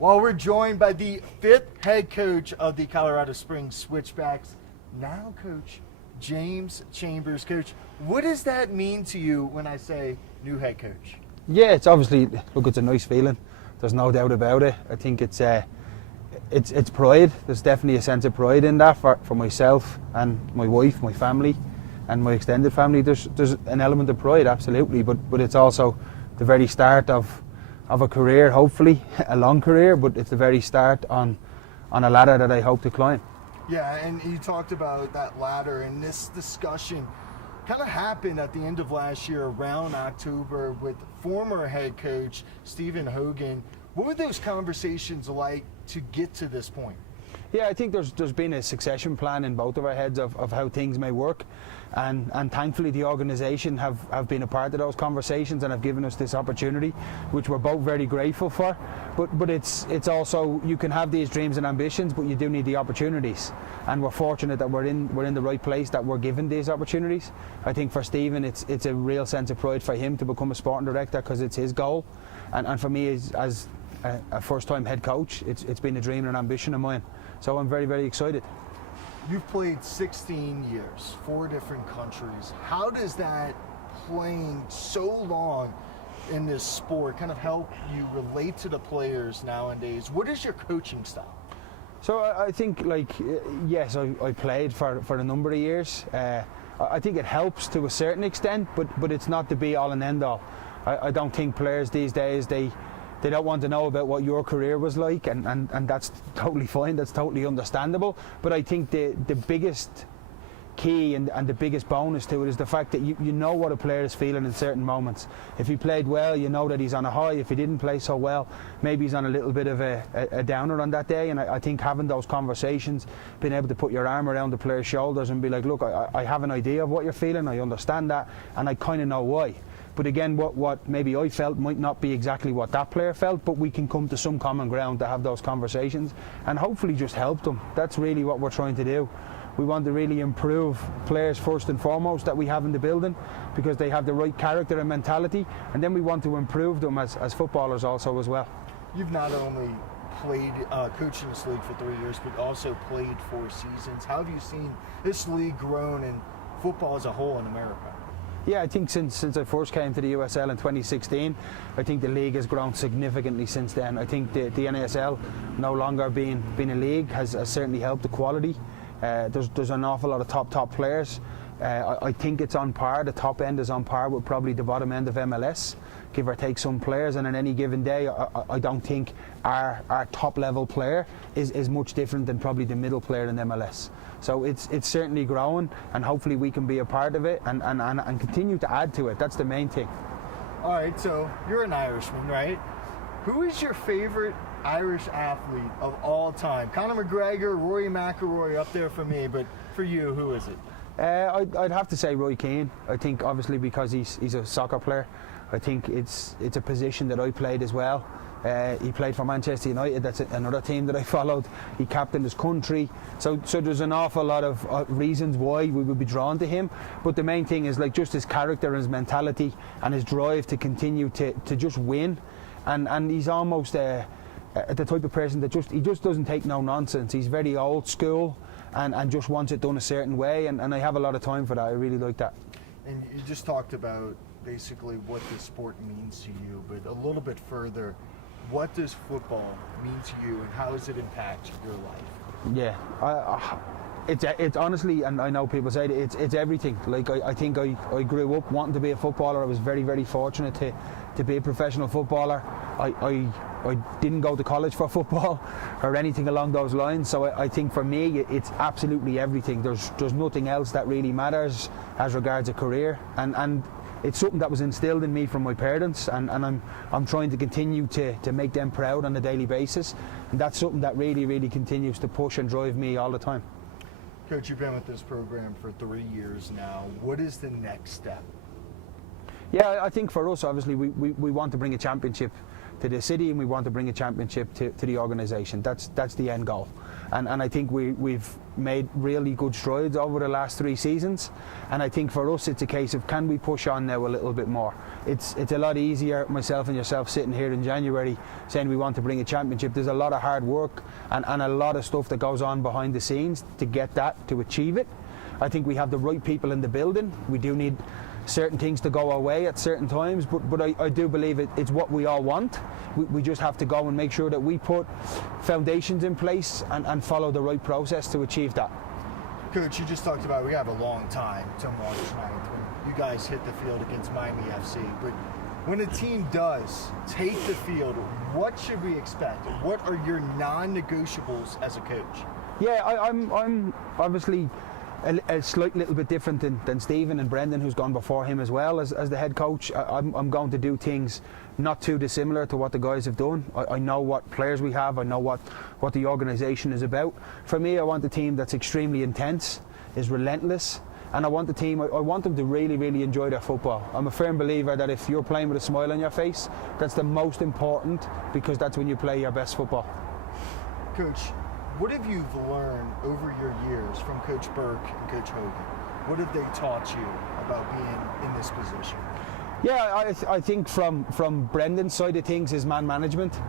Well, we're joined by the 5th head coach of the Colorado Springs Switchbacks, now Coach James Chambers. Coach, what does that mean to you when I say new head coach? Yeah, it's obviously, look, it's a nice feeling. There's no doubt about it. I think it's pride. There's definitely a sense of pride in that for myself and my wife, my family, and my extended family. There's an element of pride, absolutely, but it's also the very start of a career, hopefully a long career, but it's the very start on a ladder that I hope to climb. Yeah, and you talked about that ladder, and this discussion kind of happened at the end of last year around October with former head coach Stephen Hogan. What were those conversations like to get to this point? Yeah, I think there's been a succession plan in both of our heads of how things may work, and thankfully the organisation have been a part of those conversations and have given us this opportunity, which we're both very grateful for. But it's also, you can have these dreams and ambitions, but you do need the opportunities, and we're fortunate that we're in the right place, that we're given these opportunities. I think for Stephen, it's a real sense of pride for him to become a sporting director because it's his goal, and for me as a first-time head coach, it's been a dream and an ambition of mine. So I'm very, very excited. You've played 16 years, 4 different countries. How does that playing so long in this sport kind of help you relate to the players nowadays? What is your coaching style? So I think, yes, I played for a number of years. I think it helps to a certain extent, but it's not the be-all and end-all. I don't think players these days, they don't want to know about what your career was like, and that's totally fine, that's totally understandable. But I think the biggest key and the biggest bonus to it is the fact that you know what a player is feeling in certain moments. If he played well, you know that he's on a high. If he didn't play so well, maybe he's on a little bit of a downer on that day. And I think having those conversations, being able to put your arm around the player's shoulders and be like, look, I have an idea of what you're feeling, I understand that, and I kind of know why. But again, what maybe I felt might not be exactly what that player felt, but we can come to some common ground to have those conversations and hopefully just help them. That's really what we're trying to do. We want to really improve players first and foremost that we have in the building, because they have the right character and mentality, and then we want to improve them as footballers also as well. You've not only played, coached in this league for 3 years, but also played 4 seasons. How have you seen this league grown and football as a whole in America? Yeah, I think since I first came to the USL in 2016, I think the league has grown significantly since then. I think the NASL no longer being a league has certainly helped the quality. There's an awful lot of top players. I think it's on par, the top end is on par with probably the bottom end of MLS, give or take some players, and on any given day I don't think our top level player is much different than probably the middle player in MLS. So it's certainly growing, and hopefully we can be a part of it and continue to add to it. That's the main thing. All right, so you're an Irishman, right? Who is your favorite Irish athlete of all time? Conor McGregor, Rory McIlroy up there for me, but for you, who is it? I'd have to say Roy Keane. I think obviously because he's a soccer player. I think it's a position that I played as well. He played for Manchester United, that's another team that I followed. He captained his country, so there's an awful lot of reasons why we would be drawn to him. But the main thing is just his character and his mentality and his drive to continue to just win. And he's almost the type of person that he just doesn't take no nonsense. He's very old school and just wants it done a certain way, and I have a lot of time for that. I really like that. And you just talked about basically what this sport means to you, but a little bit further, what does football mean to you, and how does it impact your life? Yeah, it's honestly, and I know people say it's everything. Like I think I grew up wanting to be a footballer. I was very, very fortunate to be a professional footballer. I didn't go to college for football or anything along those lines. So I think for me it's absolutely everything. There's nothing else that really matters as regards a career, and it's something that was instilled in me from my parents, and I'm trying to continue to make them proud on a daily basis, and that's something that really, really continues to push and drive me all the time. Coach, you've been with this program for 3 years now. What is the next step? Yeah, I think for us, obviously, we want to bring a championship to the city, and we want to bring a championship to the organisation. That's the end goal. And I think we've made really good strides over the last 3 seasons, and I think for us it's a case of, can we push on now a little bit more? It's a lot easier, myself and yourself sitting here in January saying we want to bring a championship. There's a lot of hard work and a lot of stuff that goes on behind the scenes to get that, to achieve it. I think we have the right people in the building. We do need certain things to go our way at certain times, but I do believe it's what we all want. We just have to go and make sure that we put foundations in place and follow the right process to achieve that. Coach, you just talked about we have a long time to March 9th when you guys hit the field against Miami FC, but when a team does take the field, what should we expect? What are your non-negotiables as a coach? Yeah, I'm obviously a slight little bit different than Stephen and Brendan, who's gone before him as well as the head coach. I'm going to do things not too dissimilar to what the guys have done. I know what players we have. I know what the organisation is about. For me, I want a team that's extremely intense, is relentless, and I want the team, I want them to really, really enjoy their football. I'm a firm believer that if you're playing with a smile on your face, that's the most important, because that's when you play your best football. Coach, what have you learned over your years from Coach Burke and Coach Hogan? What have they taught you about being in this position? Yeah, I think from Brendan's side of things, his man management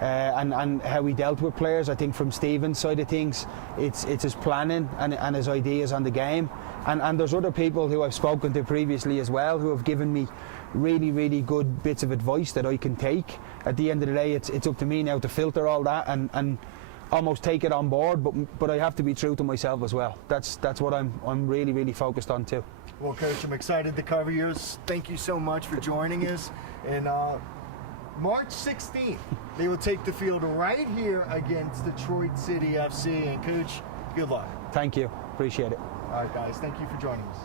and how he dealt with players. I think from Stephen's side of things, it's his planning and his ideas on the game. And there's other people who I've spoken to previously as well who have given me really, really good bits of advice that I can take. At the end of the day, it's up to me now to filter all that and almost take it on board, but I have to be true to myself as well. That's what I'm really, really focused on too. Well, Coach, I'm excited to cover yours. Thank you so much for joining us. And March 16th, they will take the field right here against Detroit City FC. And Coach, good luck. Thank you. Appreciate it. All right, guys. Thank you for joining us.